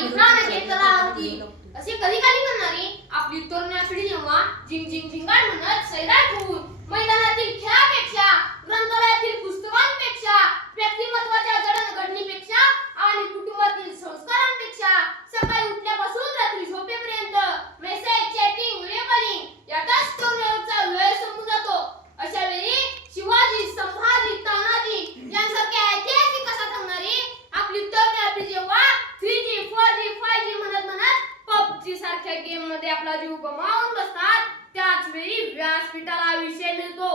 आणि प्राण घेतला हाती असे कधी काली म्हणणारी आपली तरुण पिढी जेव्हा झिंग झिंग झिंगाट म्हणत सैराट होऊन मैदानातील खेळापेक्षा ग्रंथालयातील पुस्तकांपेक्षा व्यक्तिमत्वाच्या जडणघडणीपेक्षा आणि कुटुंबातील संस्कारांपेक्षा सकाळी उठल्यापासून रात्री झोपेपर्यंत मेसेज चॅटिंग व्हिडिओ कॉलिंग यातच तरुणाचा वेळ संपून जातो. अशा वेळी शिवाजी संभाजी तानाजी यांसारख्या ऐतिहासिक कसा सांगणारी आपली तरुण पिढी जेव्हा 3G 4G 5G म्हणत पबजी सारख्या गेम मध्ये आपला जीव गमावून बसतात त्याच वेळी व्यासपीठाला विषय मिळतो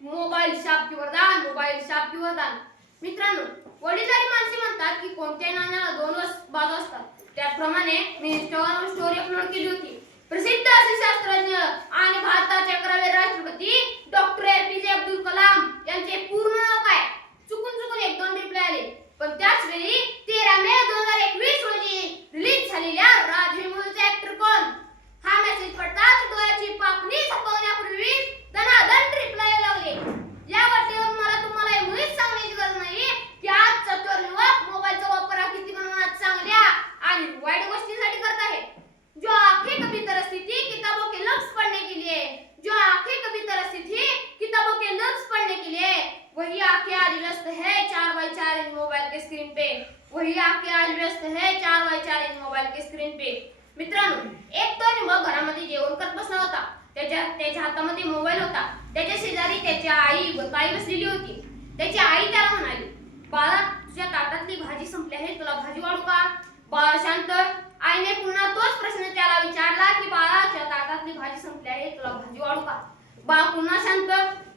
मोबाईल शाप की वरदान, मोबाईल शाप की वरदान. मित्रांनो, वडीलधारी माणसे म्हणतात की कोणत्याही नाण्याला दोन बाजू असतात. त्याप्रमाणे मी इंस्टाग्रामवर स्टोरी अपलोड केली होती. प्रसिद्ध असे शास्त्रज्ञ आणि भारताचे 11वे राष्ट्रपती डॉक्टर APJ अब्दुल कलाम यांचे पूर्ण नाव काय? चुकून 1-2 रिप्लाय आले. पण त्याच वेळी 13 मे 2021 रोजी रिलीज झालेल्या राज मूवीचा ऍक्टर कोण? हा मेसेज पडताच डोळ्याची पापणी झपवण्यापूर्वी दनादन रिप्लाय लागले. या वाटेवर मला तुम्हाला हे मुळीच सांगण्याची गरज नाही की आजचा तरुण युवक मोबाईलचा वापर किती प्रमाणात चांगल्या आणि वाईट गोष्टींसाठी करत आहे. जो आंखें कभी तरसती थी किताबों के लफ्ज पढ़ने के लिए, जो आंखें कभी तरसती थी किताबों के लफ्ज पढ़ने के लिए, वही आंखें आज व्यस्त है 4x4 इंच मोबाइल के स्क्रीन पे. वही आंखें आज व्यस्त है 4x4 इंच मोबाइल के स्क्रीन पे. मित्रांनो, एक तरुण युवक घरामध्ये जेवण करत बसला होता. त्याच्या हातामध्ये मोबाईल होता. त्याच्या शेजारी त्याची आई बसलेली होती. त्याची आई त्याला म्हणाली, बाळा तुझ्या ताटातली भाजी संपली आहे, तुला भाजी वाढू का? बाळा शांत. आईने पुन्हा तोच प्रश्न त्याला विचारला की बाळा तुझ्या ताटातली भाजी संपली आहे, तुला भाजी वाढू का? बाळ पुन्हा शांत.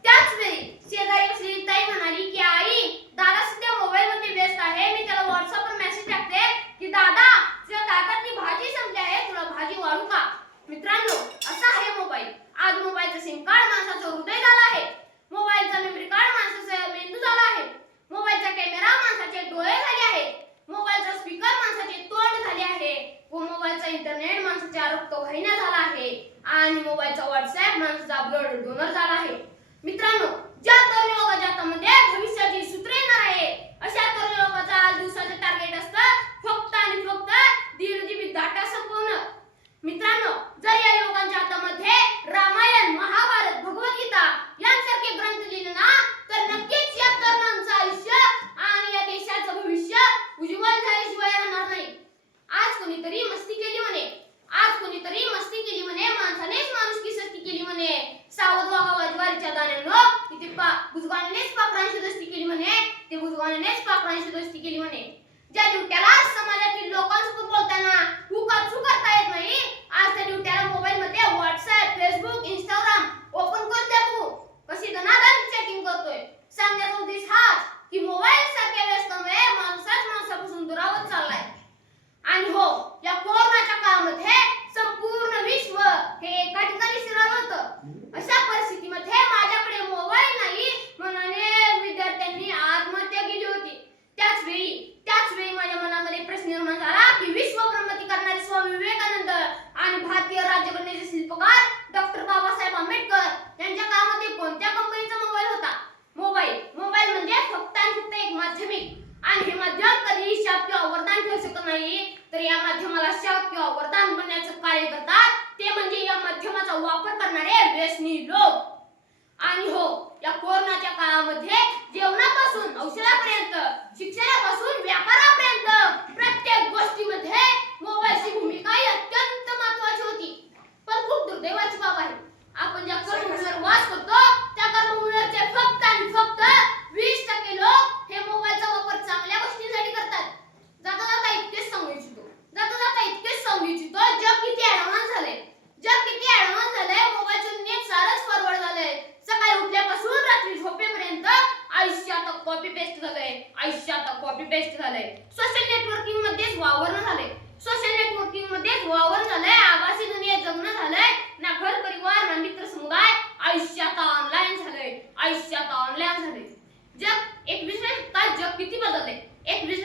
त्याच वेळी शेजारी बसलेली ताई म्हणाली की आई दादा सध्या मोबाईल मध्ये व्यस्त आहे, मी त्याला व्हॉट्सअपवर मेसेज टाकते की दादा तुझ्या ताटातली भाजी संपली आहे, तुला भाजी वाढू का? मित्रांनो, असा आहे मोबाईल. आज मोबाईलचा सिम कार्ड माणसाचं हृदय झाला आहे. मोबाईलचा मेमरी कार्ड माणसाचा मेंदू झाला आहे. मोबाईलचा कॅमेरा माणसाचे डोळे झाले आहेत. मोबाईलचा स्पीकर माणसाचे तोंड झाले आहे व मोबाईलचा इंटरनेट माणसाच्या रक्तवाहिन्या झाला आहे आणि मोबाईलचा व्हॉट्सअप माणसाचा ब्लड डोनर झाला आहे. मित्रांनो, ज्या तरुण युवकाच्या हातामध्ये भविष्याची सूत्रे येणार आहे अशा तरुण युवकाचा आज दिवसाचे टार्गेट असतं फक्त आणि फक्त 1.5 GB डाटा संपवणं. मित्रांनो, जर या युवकांच्या हातामध्ये रामायण, महाभारत, भगवद्गीता यांसारखे ग्रंथ लिहिले ना तर नक्कीच या तरुणांचं आयुष्य आणि या देशाचं भविष्य उज्ज्वल झाल्याशिवाय राहणार नाही. आज कोणीतरी मस्ती केली म्हणे, माणसानेच माणुसकी सस्ती केली म्हणे. सावध वागा ज्वारीच्या दाण्यांनो, इथे बुजगाण्यानेच पाखरांशी दोस्ती केली म्हणे, ते बुजगाण्यानेच पाखरांशी दोस्ती केली म्हणे. ज्या ड्युट्याला समाजातील लोकांसोबत बोलताना हुकाचू करता येत नाही, आज त्या ड्युट्याला मोबाईल मध्ये व्हॉट्सअप, फेसबुक, इंस्टाग्राम ओपन करून दाखवू कशी दनादन चॅटिंग करतोय. सांगण्याचा उद्देश हाच की मोबाईल सारख्या व्यस्तमुळे माणसापासून दुरावत चाललाय. आणि हो, या कोरोनाच्या काळामध्ये संपूर्ण विश्व हे एका ठिकाणी शिरलं होतं. अशा परिस्थितीमध्ये माझ्याकडे मोबाईल नाही म्हणून अनेक विद्यार्थ्यांनी आत्महत्या केली होती. त्याच वेळी माझ्या मनामध्ये प्रश्न निर्माण झाला की विश्व भ्रमंती करणारे स्वामी विवेकानंद आणि भारतीय राज्यघटनेचे शिल्पकार डॉक्टर बाबासाहेब आंबेडकर यांच्या काळामध्ये कोणत्या कंपनीचा मोबाईल होता? मोबाईल म्हणजे फक्त आणि फक्त एक माध्यमिक, आणि हे माध्यम कधीही शाप किंवा वरदान ठेवू शकत नाही. तर या माध्यमाला शाप किंवा वरदान बनण्याचं कार्य करतात ते म्हणजे या माध्यमाचा वापर करणारे व्यसनी लोक. आणि हो, या कोरोनाच्या काळामध्ये जेवणापासून औषधापर्यंत, शिक्षणापासून व्यापारापर्यंत प्रत्येक गोष्टीमध्ये मोबाईलची भूमिका ही अत्यंत महत्त्वाची होती. पण खूप दुर्दैवाची बाब आहे, आपण ज्या कर्मभूमीवर वास करतो त्या कर्मभूमीवरचे फक्त आणि फक्त 20% लोक हे मोबाईलचा वापर चांगल्या गोष्टींसाठी करतात. जाता इतकेच सांगू इच्छितो जग किती ऍडव्हान्स झालंय. मोबाईलचं नेट सारच फॉरवर्ड झालंय. सकाळी उठल्यापासून रात्री झोपेपर्यंत आयुष्य आता कॉपी पेस्ट झालंय. सोशल नेटवर्किंग मध्येच वावरणं झालंय. आभासी दुनियेत जगणं झालंय. ना घर परिवार ना मित्र समुदाय, आयुष्य आता ऑनलाईन झालंय. जग 21व्या शतकात जग किती बदललंय. 21